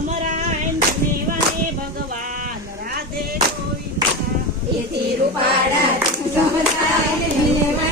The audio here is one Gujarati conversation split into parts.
કમરાય ને ભગવાન રાધે ગોવિંદા એથી રૂપાળા કમરાય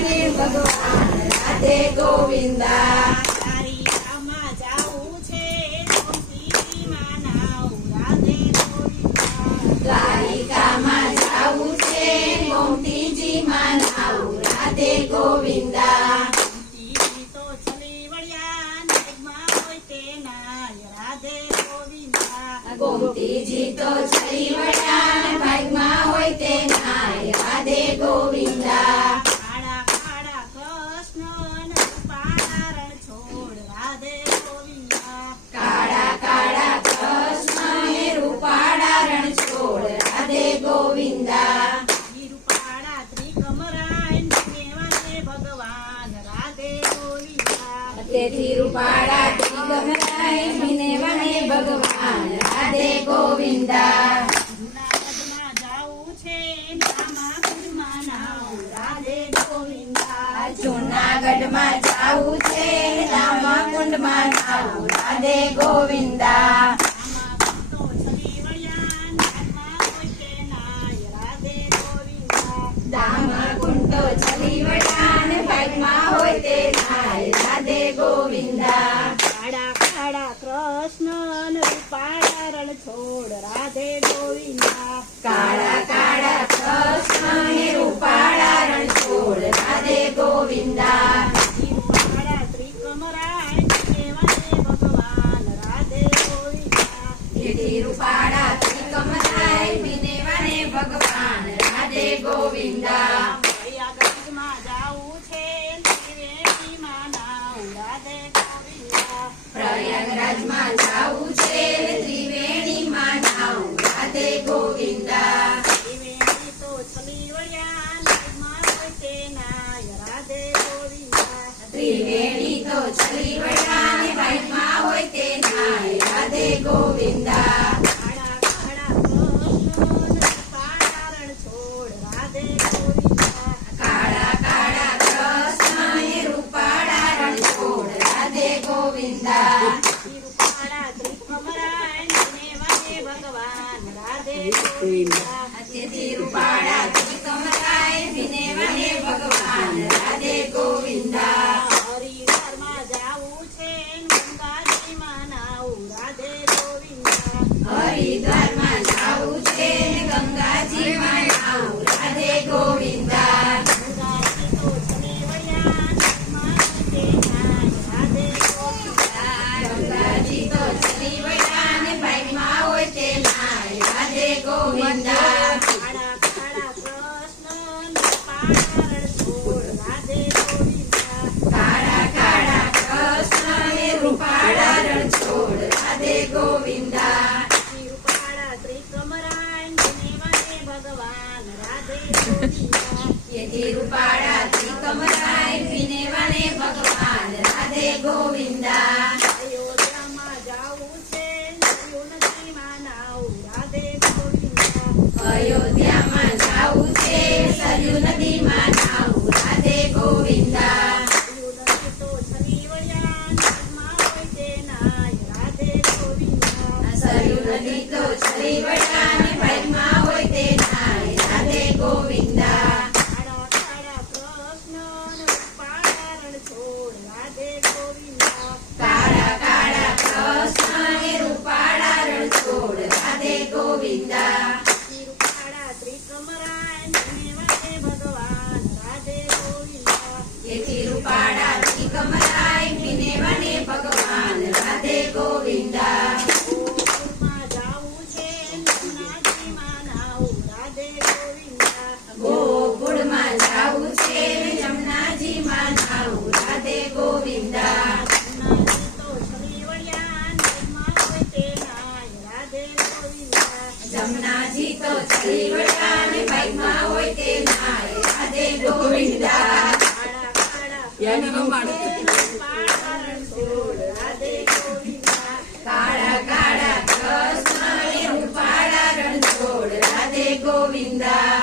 ને ભગવાન રાધે ગોવિંદા દ્વારિકામાં જાવું છે ગોમતીજીમાં નાવ રાધે ગોવિંદા દ્વારિકામાં જાવું છે ગોમતીજીમાં નાવ રાધે ગોવિંદા ગોમતીજી તો ચલી વળ્યા નાગમાં હોય તે નાય રાધે ગોવિંદા ગોમતીજી તો ચલી વળ્યા ભાગમાં હોય તે નાય રાધે ગોવિંદા કાળા કાળા કૃષ્ણ રૂપાળા રણ છોડ રાધે ગોવિંદા કાળા કાળા કૃષ્ણ ને રૂપાળા રણ છોડ રાધે ગોવિંદા રૂપાળા ત્રિકમરાય ને ભગવાન રાધે ગોવિંદા તેથી રૂપાળા ત્રિકમરાય ને ભગવાન રાધે ગોવિંદા જૂનાગઢમાં જાવું છે દામાકુંડમાં નાવ રાધે ગોવિંદા જૂનાગઢમાં જાવું છે રામાકુંડમાં નાવ રાધે ગોવિંદા દામાકુંડ તો ચલી વળ્યા નાગમાં હોય તે નાય રાધે ગોવિંદા દામાકુંડ તો ચલી વળ્યા ને ભાગમાં હોય તે નાય રાધે ગોવિંદા કાળા કાળા કૃષ્ણ રૂપાળા રણ છોડ રાધે ગોવિંદા કાળા કાળા કૃષ્ણ ને રૂપાળા રણ છોડ રાધે ગોવિંદા રૂપાળા ત્રિકમરાય ને ભગવાન રાધે ગોવિંદા એથી રૂપાળા ત્રિકમરાય વિનેવાને ભગવાન રાધે ગોવિંદા પ્રયાગરાજમાં જાવું છે ત્રિવેણીમાં નાવ રાધે ગોવિંદા પ્રયાગરાજમાં જાવું છે ત્રિવેણીમાં નાવ રાધે ગોવિંદા ત્રિવેણી તો ચલી વળ્યા નાગમાં હોય તે નાય રાધે ગોવિંદા ત્રિવેણી તો ચલી વળ્યા ને ભાઈમાં હોય તે નાય રાધે ગોવિંદા કાળા કાળા કૃષ્ણ રૂપાળા રણ છોડ રાધે ગોવિંદા કાળા કાળા કૃષ્ણ ને રૂપાળા રણ છોડ રાધે ગોવિંદા રૂપાળા ત્રિકમરાય ને ભગવાન રાધે ગોવિંદા તેથી રૂપાળા ત્રિકમરાય વિનેવાને ભગવાન રાધે ગોવિંદા હરિદ્વારમાં જાવું છે ગંગાજીમાં નાવ રાધે ગોવિંદા હરિદ્વારમાં જાવું છે ને ગંગાજીમાં નાવ રાધે ગોવિંદા ગંગાજી તો ચલી વળ્યા નાગમાં તે નાય રાધે ગોવિંદા ગંગાજી તો ચલી વળ્યા ને ભાઈમાં હોય તે નાય રાધે ગોવિંદા કાળા કાળા કૃષ્ણ રૂપાળા રણ છોડ રાધે ગોવિંદા કાળા કાળા કૃષ્ણ ને રૂપાળા રણ છોડ રાધે ગોવિંદા રૂપાળા ત્રિકમરાય ને ભગવાન રાધે ગોવિંદા એથી રૂપાળા ત્રિકમરાય વિનેવાને ભગવાન રાધે ગોવિંદા અયોધ્યામાં જાવું છે સરયુ નદીમાં નાવ રાધે ગોવિંદા અયોધ્યામાં જાવું છે સરયુ નદીમાં નાવ રાધે ગોવિંદા સરયુ નદી તો ચલી વળ્યા નાગમાં હોય તે નાય રાધે ગોવિંદા સરયુ નદી તો ચલી વળ્યા ને ભાઈમાં હોય તે નાય રાધે ગોવિંદા કાળા કાળા કૃષ્ણ રૂપાળા રણ છોડ રાધે ગોવિંદા કાળા કાળા કૃષ્ણ ને રૂપાળા રણ છોડ રાધે ગોવિંદા રૂપાળા ત્રિકમરાય ને ભગવાન રાધે ગોવિંદા એથી રૂપાળા ત્રિકમરાય વિનેવાને ભગવાન રાધે ગોવિંદા ગોકુળમાં જાવું છે જમનાજીમાં નાવ રાધે ગોવિંદા ગોકુળમાં જાવું છે ને જમનાજીમાં નાવ રાધે ગોવિંદા જમનાજી તો ચલી વળ્યા નાગમાં હોય તે નાય રાધે ગોવિંદા જમનાજી તો ચલી વળ્યા ને ભાઈમાં હોય તે નાય રાધે ગોવિંદા કાળા કાળા રૂપાળા રણ છોડ રાધે ગોવિંદા કાળા કાળા કૃષ્ણ ને રૂપાળા રણ છોડ રાધે ગોવિંદા